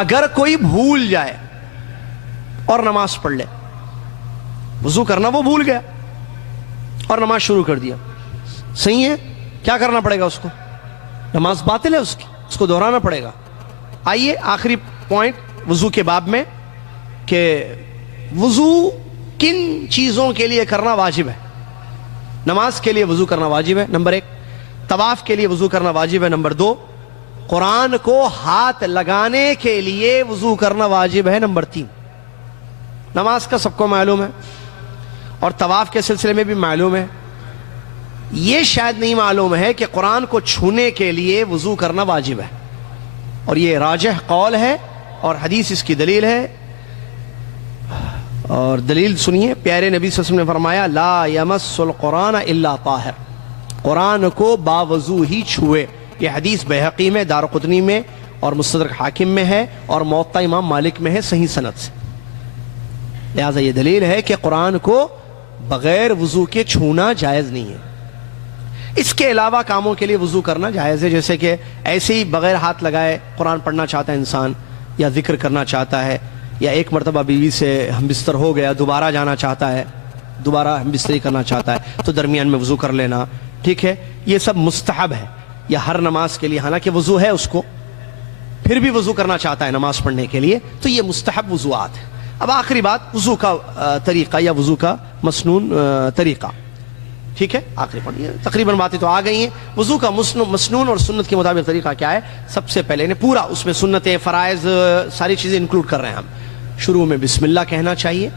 اگر کوئی بھول جائے اور نماز پڑھ لے، وضو کرنا وہ بھول گیا اور نماز شروع کر دیا، صحیح ہے؟ کیا کرنا پڑے گا اس کو؟ نماز باطل ہے اس کی، اس کو دہرانا پڑے گا۔ آئیے آخری پوائنٹ وضو کے باب میں کہ وضو کن چیزوں کے لیے کرنا واجب ہے۔ نماز کے لیے وضو کرنا واجب ہے، نمبر 1۔ طواف کے لیے وضو کرنا واجب ہے، نمبر 2۔ قرآن کو ہاتھ لگانے کے لیے وضو کرنا واجب ہے، نمبر 3۔ نماز کا سب کو معلوم ہے اور طواف کے سلسلے میں بھی معلوم ہے۔ یہ شاید نہیں معلوم ہے کہ قرآن کو چھونے کے لیے وضو کرنا واجب ہے، اور یہ راجح قول ہے اور حدیث اس کی دلیل ہے۔ اور دلیل سنیے، پیارے نبی صلی اللہ علیہ وسلم نے فرمایا لا یمس القرآن الا طاہر، قرآن کو باوضو ہی چھوئے۔ یہ حدیث بہقی میں، دارقطنی میں اور مستدرک حاکم میں ہے اور موطا امام مالک میں ہے صحیح سند سے۔ لہذا یہ دلیل ہے کہ قرآن کو بغیر وضو کے چھونا جائز نہیں ہے۔ اس کے علاوہ کاموں کے لیے وضو کرنا جائز ہے، جیسے کہ ایسے ہی بغیر ہاتھ لگائے قرآن پڑھنا چاہتا ہے انسان، یا ذکر کرنا چاہتا ہے، یا ایک مرتبہ بیوی سے ہم بستر ہو گیا، دوبارہ جانا چاہتا ہے، دوبارہ ہم بستری کرنا چاہتا ہے تو درمیان میں وضو کر لینا، ٹھیک ہے؟ یہ سب مستحب ہے، یا ہر نماز کے لیے حالانکہ وضو ہے اس کو، پھر بھی وضو کرنا چاہتا ہے نماز پڑھنے کے لیے، تو یہ مستحب وضوعات ہے۔ اب آخری بات وضو کا طریقہ یا وضو کا مسنون طریقہ، ٹھیک ہے؟ آخری پڑھیے، تقریباً باتیں تو آ گئی ہیں۔ وضو کا مسنون اور سنت کے مطابق طریقہ کیا ہے؟ سب سے پہلے پورا اس میں سنتیں، فرائض، ساری چیزیں انکلوڈ کر رہے ہیں ہم۔ شروع میں بسم اللہ کہنا چاہیے،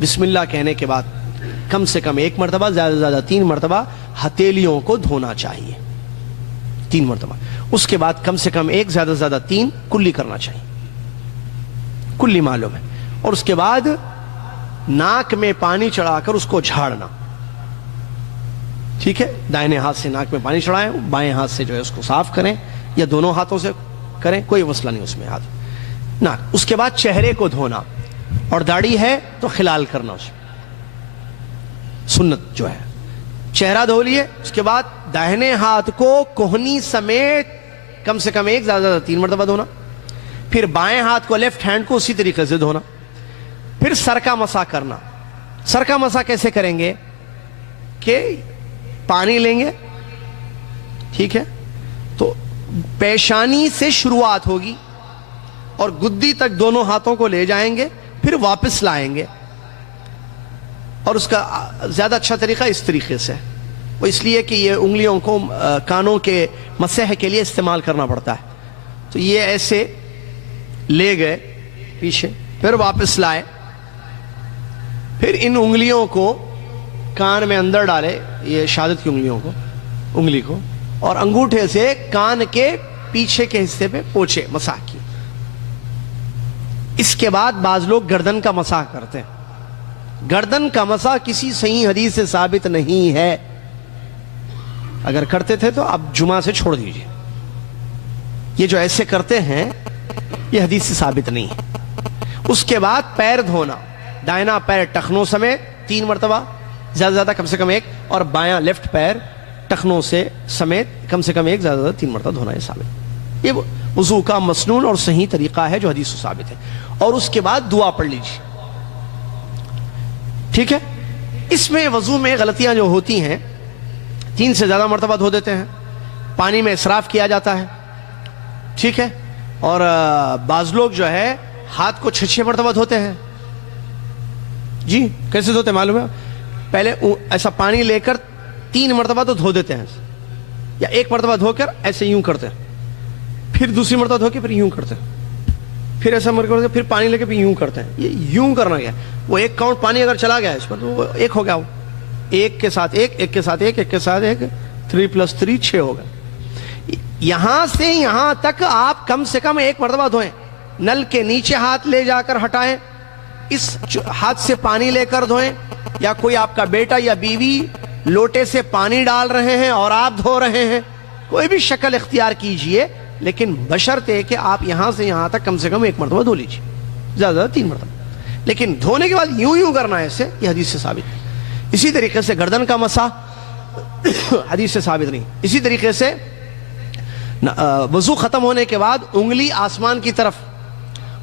بسم اللہ کہنے کے بعد کم سے کم 1 مرتبہ، زیادہ سے زیادہ 3 مرتبہ ہتھیلیوں کو دھونا چاہیے، 3 مرتبہ۔ اس کے بعد کم سے کم 1، زیادہ سے زیادہ 3 کلی کرنا چاہیے، کلی معلوم ہے۔ اور اس کے بعد ناک میں پانی چڑھا کر اس کو جھاڑنا، ٹھیک ہے؟ دائیں ہاتھ سے ناک میں پانی چڑھائیں، بائیں ہاتھ سے جو ہے اس کو صاف کریں، یا دونوں ہاتھوں سے کریں، کوئی مسئلہ نہیں اس میں، ہاتھ ناک۔ اس کے بعد چہرے کو دھونا، اور داڑھی ہے تو خلال کرنا، اس سنت جو ہے چہرہ دھو لیے۔ اس کے بعد داہنے ہاتھ کو کوہنی سمیت کم سے کم 1، زیادہ سے زیادہ 3 مرتبہ دھونا۔ پھر بائیں ہاتھ کو، لیفٹ ہینڈ کو اسی طریقے سے دھونا۔ پھر سر کا مسح کرنا۔ سر کا مسح کیسے کریں گے؟ کہ پانی لیں گے، ٹھیک ہے؟ تو پیشانی سے شروعات ہوگی اور گدی تک دونوں ہاتھوں کو لے جائیں گے، پھر واپس لائیں گے۔ اور اس کا زیادہ اچھا طریقہ اس طریقے سے، وہ اس لیے کہ یہ انگلیوں کو کانوں کے مسح کے لیے استعمال کرنا پڑتا ہے، تو یہ ایسے لے گئے پیچھے، پھر واپس لائے، پھر ان انگلیوں کو کان میں اندر ڈالے، یہ شہادت کی انگلی کو، اور انگوٹھے سے کان کے پیچھے کے حصے پہ پوچھے، مسح کی۔ اس کے بعد بعض لوگ گردن کا مسح کرتے ہیں۔ گردن کا مسح کسی صحیح حدیث سے ثابت نہیں ہے، اگر کرتے تھے تو اب جمعہ سے چھوڑ دیجئے۔ یہ جو ایسے کرتے ہیں یہ حدیث سے ثابت نہیں ہے۔ اس کے بعد پیر دھونا، دائنا پیر ٹخنوں سمیت 3 مرتبہ، زیادہ سے زیادہ کم سے کم 1، اور بایاں لیفٹ پیر ٹخنوں سے سمیت کم سے کم 1، زیادہ سے زیادہ 3 مرتبہ دھونا، یہ ثابت۔ یہ وضو کا مسنون اور صحیح طریقہ ہے جو حدیث سے ثابت ہے۔ اور اس کے بعد دعا پڑھ لیجیے، ٹھیک ہے؟ اس میں وضو میں غلطیاں جو ہوتی ہیں، 3 سے زیادہ مرتبہ دھو دیتے ہیں، پانی میں اسراف کیا جاتا ہے، ٹھیک ہے؟ اور بعض لوگ جو ہے ہاتھ کو 6 مرتبہ دھوتے ہیں۔ جی کیسے دھوتے ہیں معلوم ہے؟ پہلے ایسا پانی لے کر 3 مرتبہ تو دھو دیتے ہیں، یا 1 مرتبہ دھو کر ایسے یوں کرتے ہیں، پھر دوسری مرتبہ دھو کے پھر یوں کرتے ہیں، پھر ایسا مرتبہ پھر پانی لے کے پھر یوں کرتے ہیں۔ یہ یوں کرنا کیا؟ وہ 1 کاؤنٹ پانی اگر چلا گیا اس پر تو وہ 1 ہو گیا، وہ 1 کے ساتھ 1، 1 کے ساتھ 1، 1 کے ساتھ 1، 3 + 3 6 ہو گیا۔ یہاں سے یہاں تک آپ کم سے کم 1 مرتبہ دھوئیں، نل کے نیچے ہاتھ لے جا کر ہٹائیں، اس ہاتھ سے پانی لے کر دھوئیں، یا کوئی آپ کا بیٹا یا بیوی لوٹے سے پانی ڈال رہے ہیں اور آپ دھو رہے ہیں، کوئی بھی شکل اختیار کیجئے، لیکن بشرطے کہ آپ یہاں سے یہاں تک کم سے کم 1 مرتبہ دھو لیجئے، زیادہ زیادہ 3 مرتبہ۔ لیکن دھونے کے بعد یوں کرنا ہے، ایسے، یہ حدیث سے ثابت ہے۔ اسی طریقے سے گردن کا مسح حدیث سے ثابت نہیں۔ اسی طریقے سے وضو ختم ہونے کے بعد انگلی آسمان کی طرف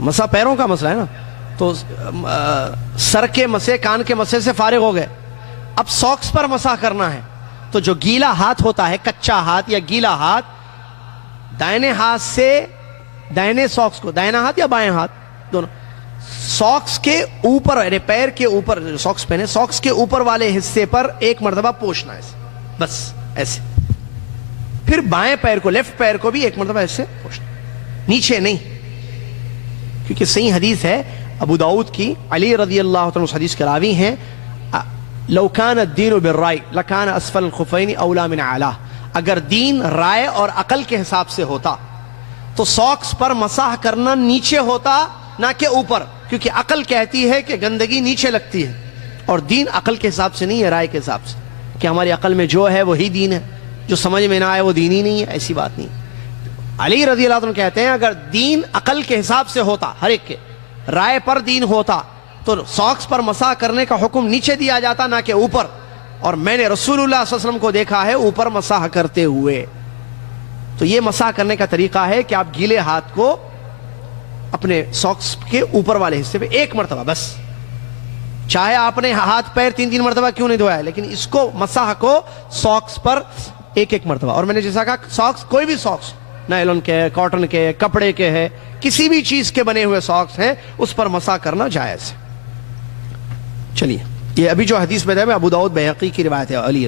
مسا پیروں کا مسئلہ ہے نا. تو سر کے مسے کان کے مسے سے فارغ ہو گئے, اب ساکس پر مسا کرنا ہے. تو جو گیلا ہاتھ ہوتا ہے, کچا ہاتھ یا گیلا ہاتھ, دائنے ہاتھ سے دائنے ساکس کو, دائنا ہاتھ یا بائیں ہاتھ دونوں, ساکس کے اوپر یعنی پیر کے اوپر ساکس پہنے, ساکس کے اوپر والے حصے پر ایک مرتبہ پوچھنا ہے بس ایسے. پھر بائیں پیر کو, لیفٹ پیر کو بھی ایک مرتبہ ایسے پوچھنا, نیچے نہیں. کیونکہ صحیح حدیث ہے ابو داؤد کی, علی رضی اللہ عنہ اس حدیث کے راوی ہیں, لو کان الدین بالرائے لکان اسفل الخفین اولا من اعلیٰ. اگر دین رائے اور عقل کے حساب سے ہوتا تو ساکس پر مسح کرنا نیچے ہوتا نہ کہ اوپر, کیونکہ عقل کہتی ہے کہ گندگی نیچے لگتی ہے, اور دین عقل کے حساب سے نہیں ہے, رائے کے حساب سے, کہ ہماری عقل میں جو ہے وہی دین ہے, جو سمجھ میں نہ آئے وہ دین ہی نہیں ہے. ایسی بات نہیں. علی رضی اللہ عنہ کہتے ہیں اگر دین عقل کے حساب سے ہوتا, ہر ایک کے رائے پر دین ہوتا, تو ساکس پر مسح کرنے کا حکم نیچے دیا جاتا نہ کہ اوپر. اور میں نے رسول اللہ صلی اللہ علیہ وسلم کو دیکھا ہے اوپر مسح کرتے ہوئے. تو یہ مسح کرنے کا طریقہ ہے کہ آپ گیلے ہاتھ کو اپنے ساکس کے اوپر والے حصے پہ ایک مرتبہ بس, چاہے آپ نے ہاتھ پیر 3 مرتبہ کیوں نہیں دھویا ہے, لیکن اس کو مسح کو ساکس پر ایک مرتبہ. اور میں نے جیسا کہا ساکس کوئی بھی ساکس, نائلون کے, کاٹن کے, کپڑے کے ہے, کسی بھی چیز کے بنے ہوئے ساکس ہیں, اس پر مسح کرنا جائز ہے. چلیے, یہ ابھی جو حدیث میں ہے ابو داؤد بیہقی کی روایت ہے علی